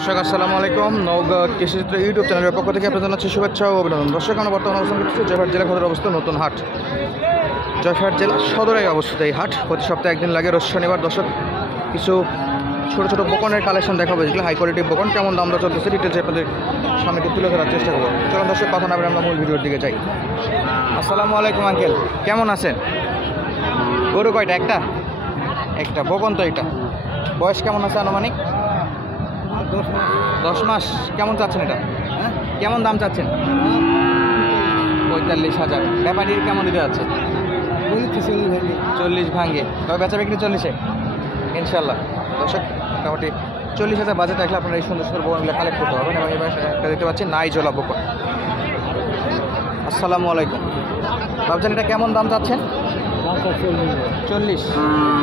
দর্শক আসসালামু আলাইকুম। নওগাঁ কৃষিচিত্র ইউটিউব চ্যানেলের পক্ষ থেকে আপনাদের জানাচ্ছি শুভেচ্ছা ও অভিনন্দন। দর্শক আমরা বর্তমানে অবস্থান করছি জয়পুরহাট জেলা সদরে অবস্থিত নতুন হাট। জয়পুরহাট জেলা সদরে অবস্থিত এই হাট প্রতি সপ্তাহে একদিন লাগে, রোজ শনিবার। দর্শক কিছু ছোটো ছোটো বোকনের কালেকশন দেখাবো, যেগুলো হাই কোয়ালিটির বোকন। কেমন দাম দর চলতেছে ডিটেলস আপনাদের সামনে তুলে ধরার চেষ্টা করবো। চলুন দর্শক কথা না বলে আমরা মূল ভিডিওর দিকে যাই। আসসালামু আলাইকুম আঙ্কেল, কেমন আছেন? গরু কয়টা? একটা বোকন তো। এটা বয়স কেমন আছে আনুমানিক? 10 মাস। কেমন চাচ্ছেন এটা? কেমন দাম চাচ্ছেন? 45,000। ব্যাপারীর কেমন দিতে যাচ্ছে? 40 ভাঙ্গে। তবে বেচা বিক্রি 40-এ ইনশাল্লাহ। দর্শক মোটামুটি 40,000 বাজেট রাখলে আপনারা এই সুন্দর সুন্দর বোকনগুলো কালেক্ট করতে পারবেন। এবং এবার একটা দেখতে পাচ্ছি নাইজোলা বোকন। আসসালামু আলাইকুম ভাবছেন, এটা কেমন দাম চাচ্ছেন? 40।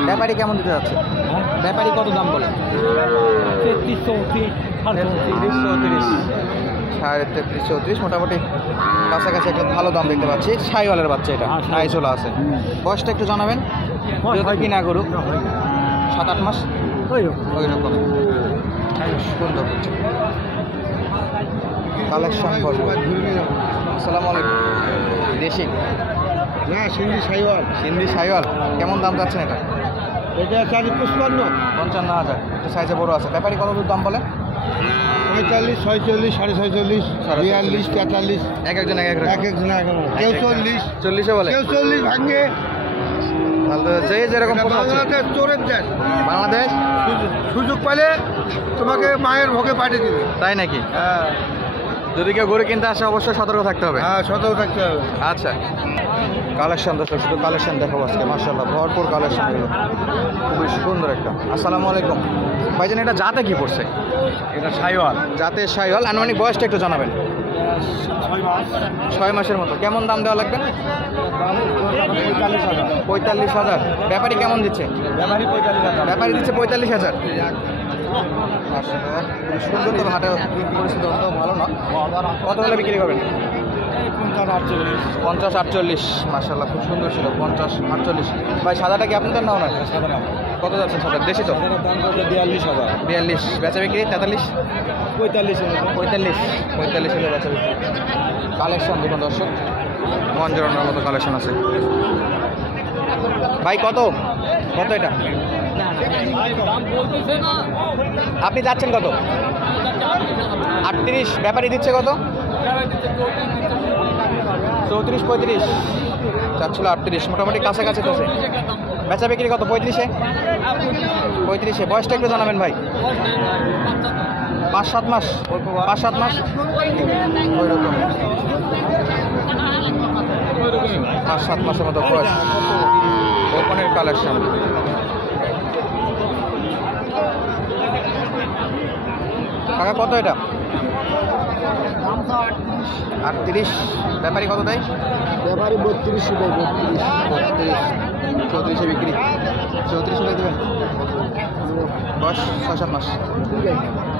ব্যাপারী কেমন দিতে যাচ্ছে? ব্যাপারী কত দাম বলে? 33-34। মোটামুটি কাছাকাছি একটা ভালো দাম দেখতে পাচ্ছি। শাইওয়ালের বাচ্চা, এটা নাইজোলা আছে। বয়সটা একটু জানাবেন কি না গরু? 7-8 মাস ওই রকম। সুন্দর হচ্ছে কালেকশন করবো। আসসালামু আলাইকুম। দেশি না, সিন্ধি শাইওয়াল। কেমন দাম যাচ্ছেন এটা? এটা 55,000। একটু সাইজে বড় আছে। ব্যাপারী কত দূর দাম বলে? 45, 46, 46, 42, 43। একজন এক একজন কেউ 40, 40-এ বলে, কেউ 40 ভাঙে। যে যেরকম বাংলাদেশ চোরের দেশ। বাংলাদেশ সুযোগ পেলে তোমাকে মায়ের ভোগে পাঠিয়ে দিবে। তাই নাকি? হ্যাঁ, যদি কেউ গরু কিনতে আসে অবশ্যই সতর্ক থাকতে হবে। হ্যাঁ, সতর্ক থাকতে হবে। আচ্ছা, কালেকশন দর্শক শুধু কালেকশন দেখাবো আজকে। মাশাআল্লাহ ভরপুর কালেকশন, খুবই সুন্দর একটা। আসসালামু আলাইকুম ভাইজান, এটা জাতে কি পড়ছে? এটা শাইওয়াল। জাতে শাইওয়াল। আনুমানিক বয়সটা একটু জানাবেন। 6 মাসের মতো। কেমন দাম দেওয়া লাগবে? 45,000। ব্যাপারী কেমন দিচ্ছে? ব্যাপারী দিচ্ছে 45,000। সুন্দর তো হাটে পরিস্থিতি অতটাও ভালো না। কত হলে বিক্রি করবেন? 50-48। মাশাআল্লাহ খুব সুন্দর ছিল। 50-48। ভাই সাদাটা কি আপনাদের নাও না? কত যাচ্ছেন সাদা? দেশি তো। 42। বেচা বিক্রি 43, 45 হলে বেচা বিক্রি। কালেকশন দেখুন দর্শক, মন জড়ানোর মতো কালেকশন আছে। ভাই কত এটা? আপনি যাচ্ছেন কত? 38। ব্যাপারী দিচ্ছে কত? 34-35 চাচ্ছিল। 38 মোটামুটি কাছাকাছি তো। বেচা বিক্রি কত? 35-এ। বয়সটা একটু জানাবেন ভাই। 5-7 মাস ওই রকম। 5-7 মাসের মতো বয়স। ওপেনের কালেকশন। কাকা কত এটা? 38। ব্যাপারী কত দেয়? ব্যাপারী 32, 34-এ বিক্রি। 34 হলে দেবেন। বয়স 6-7 মাস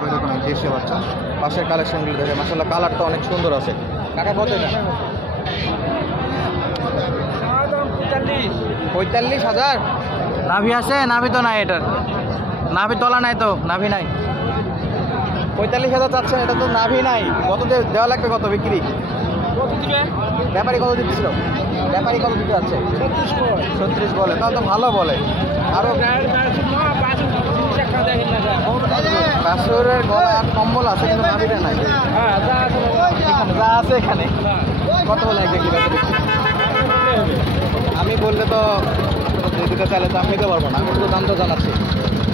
ওই রকম। দেশীয় বাচ্চা। পাশের কালেকশনগুলো দেখে মাশাআল্লাহ কালারটা অনেক সুন্দর আছে। কাকা কত এটা? 45,000। নাভি আছে? নাভি তো নাই এটার। নাভি তলা নাই তো, নাভি নাই। 45,000 চাচ্ছেন, এটা তো নাভি নাই। কত দেওয়া লাগবে? কত বিক্রি? ব্যাপারী কত দিচ্ছিল? ব্যাপারী কত দিতে যাচ্ছে? 36 বলে। তাহলে তো ভালো বলে। আরো বাসুরের গলা আর কম্বল আছে, কিন্তু নাভিটা নাই। যা আছে এখানে। কত বলে এক দেখি ব্যাপারী? আমি বললে তো দিতে চাইলে তো আমি নিতে পারবো না। আমি শুধু দাম তো জানাচ্ছি।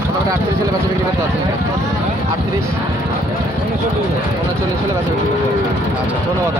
মোটামুটি 38 হলে বেচা বিক্রি করতে পারছি। 38, 39 হলে বেচা বিক্রি করতে পারছি। আচ্ছা, ধন্যবাদ।